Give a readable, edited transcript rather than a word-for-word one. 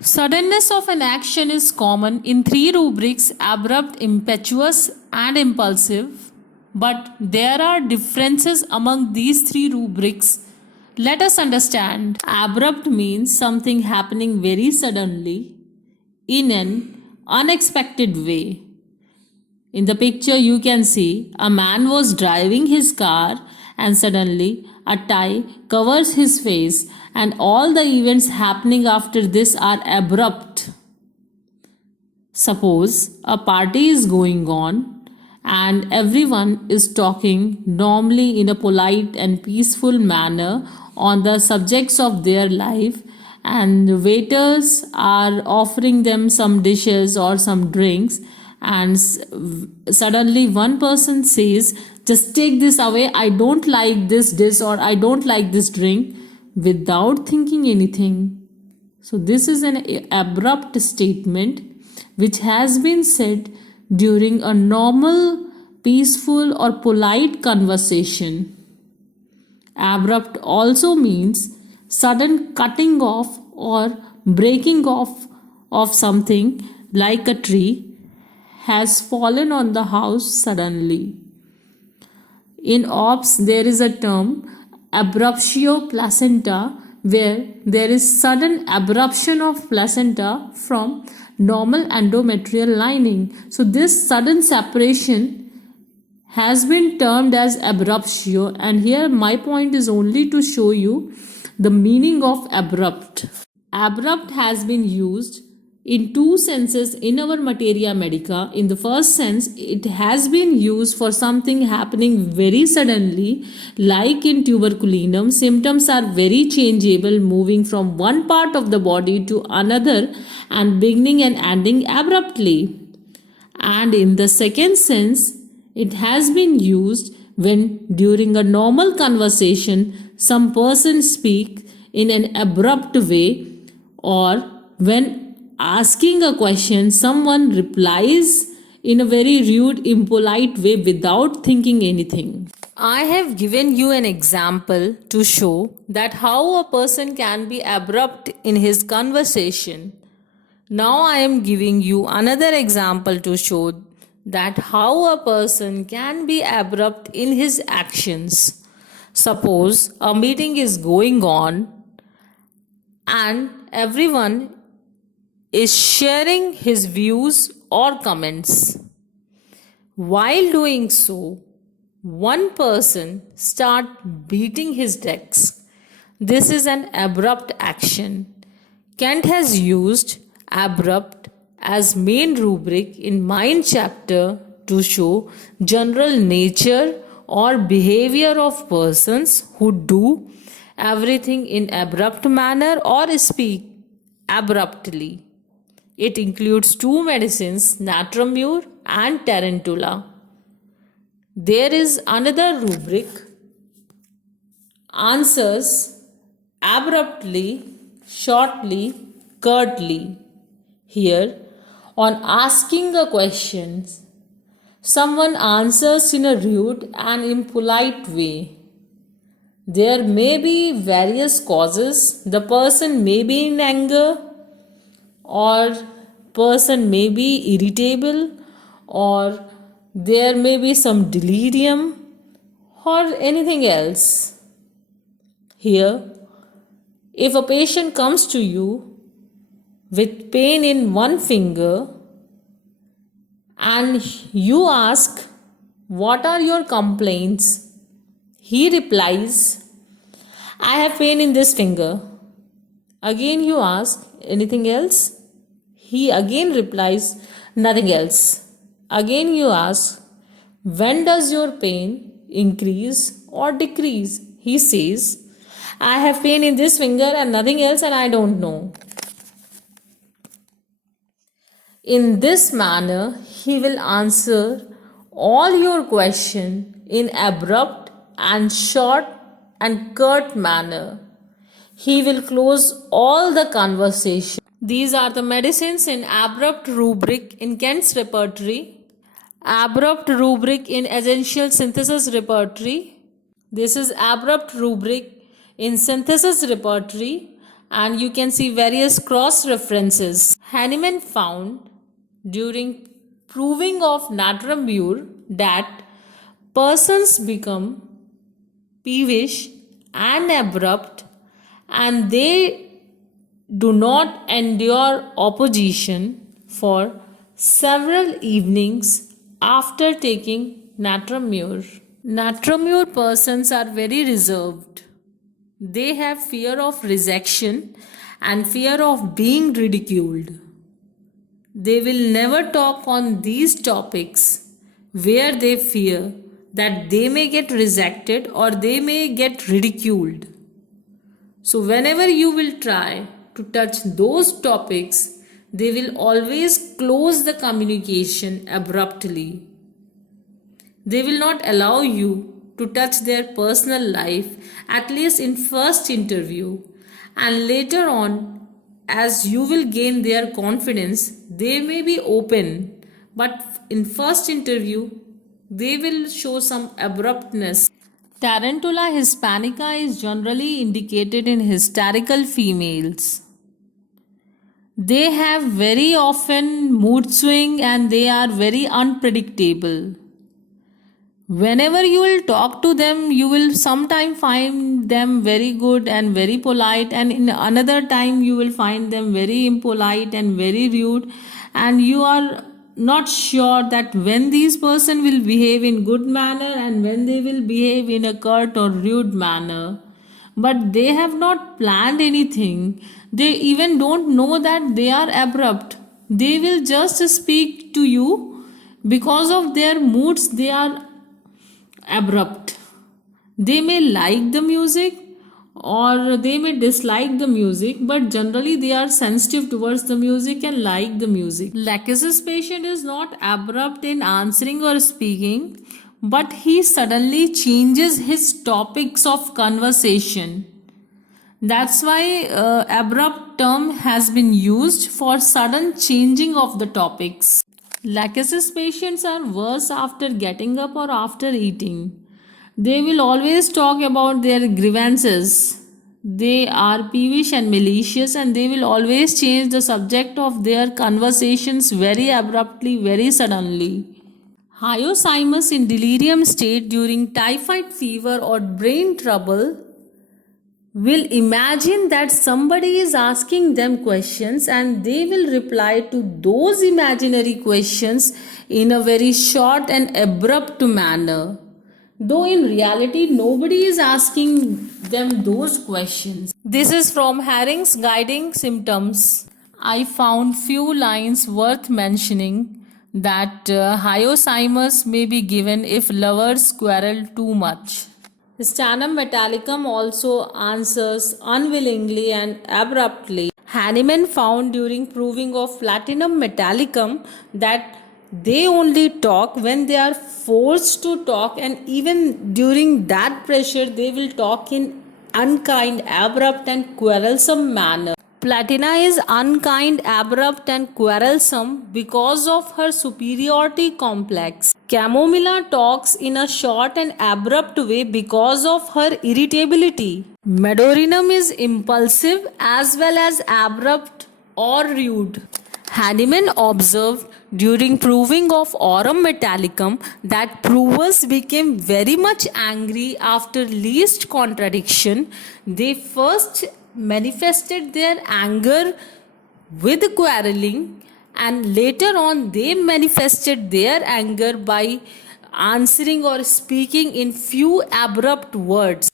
Suddenness of an action is common in three rubrics: abrupt, impetuous, and impulsive. But there are differences among these three rubrics. Let us understand. Abrupt means something happening very suddenly in an unexpected way. In the picture, you can see a man was driving his car and suddenly a tie covers his face, and all the events happening after this are abrupt. Suppose a party is going on and everyone is talking normally in a polite and peaceful manner on the subjects of their life, and the waiters are offering them some dishes or some drinks, and suddenly one person says, just take this away, I don't like this dish or I don't like this drink, without thinking anything. So this is an abrupt statement which has been said during a normal, peaceful or polite conversation. Abrupt also means sudden cutting off or breaking off of something, like a tree has fallen on the house suddenly. In ops, there is a term abruptio placenta, where there is sudden abruption of placenta from normal endometrial lining. So this sudden separation has been termed as abruptio, and here my point is only to show you the meaning of abrupt. Abrupt has been used in two senses in our materia medica. In the first sense, it has been used for something happening very suddenly, like in tuberculinum. Symptoms are very changeable, moving from one part of the body to another and beginning and ending abruptly. And in the second sense, it has been used when during a normal conversation some person speaks in an abrupt way, or when asking a question someone replies in a very rude, impolite way without thinking anything. I have given you an example to show that how a person can be abrupt in his conversation. Now I am giving you another example to show that how a person can be abrupt in his actions. Suppose a meeting is going on and everyone is sharing his views or comments. While doing so, one person starts beating his desk. This is an abrupt action. Kant has used abrupt as main rubric in mind chapter to show general nature or behavior of persons who do everything in abrupt manner or speak abruptly. It includes two medicines, natramur and tarantula. There is another rubric, answers abruptly, shortly, curtly. Here, on asking a question, someone answers in a rude and impolite way. There may be various causes. The person may be in anger, or person may be irritable, or there may be some delirium or anything else. Here, if a patient comes to you with pain in one finger and you ask, what are your complaints? He replies, I have pain in this finger. Again you ask, anything else? He again replies, nothing else. Again you ask, when does your pain increase or decrease? He says, I have pain in this finger and nothing else, and I don't know. In this manner, he will answer all your question in abrupt and short and curt manner. He will close all the conversation. These are the medicines in abrupt rubric in Kent's repertory, abrupt rubric in essential synthesis repertory. This is abrupt rubric in synthesis repertory, and you can see various cross references. Hahnemann found during proving of natrium that persons become peevish and abrupt, and they do not endure opposition for several evenings after taking natramur. Natramur persons are very reserved. They have fear of rejection and fear of being ridiculed. They will never talk on these topics where they fear that they may get rejected or they may get ridiculed. So, whenever you will try to touch those topics, they will always close the communication abruptly. They will not allow you to touch their personal life, at least in first interview, and later on, as you will gain their confidence, they may be open, but in first interview they will show some abruptness. Tarantula hispanica is generally indicated in hysterical females. They have very often mood swing and they are very unpredictable. Whenever you will talk to them, you will sometime find them very good and very polite, and in another time you will find them very impolite and very rude, and you are not sure that when these person will behave in good manner and when they will behave in a curt or rude manner. But they have not planned anything. They even don't know that they are abrupt. They will just speak to you because of their moods. They are abrupt. They may like the music or they may dislike the music, but generally they are sensitive towards the music and like the music. Lachesis patient is not abrupt in answering or speaking, but he suddenly changes his topics of conversation. That's why abrupt term has been used for sudden changing of the topics. Lachesis patients are worse after getting up or after eating. They will always talk about their grievances. They are peevish and malicious, and they will always change the subject of their conversations very abruptly, very suddenly. Hyoscyamus in delirium state during typhoid fever or brain trouble will imagine that somebody is asking them questions and they will reply to those imaginary questions in a very short and abrupt manner. Though in reality, nobody is asking them those questions. This is from Herring's Guiding Symptoms. I found few lines worth mentioning that hyoscyamus may be given if lovers quarrel too much. Sternum metallicum also answers unwillingly and abruptly. Hahnemann found during proving of platinum metallicum that they only talk when they are forced to talk, and even during that pressure they will talk in unkind, abrupt and quarrelsome manner. Platina is unkind, abrupt and quarrelsome because of her superiority complex. Camomilla talks in a short and abrupt way because of her irritability. Medorinum is impulsive as well as abrupt or rude. Hahnemann observed during proving of aurum metallicum that provers became very much angry after least contradiction. They first manifested their anger with quarreling, and later on they manifested their anger by answering or speaking in few abrupt words.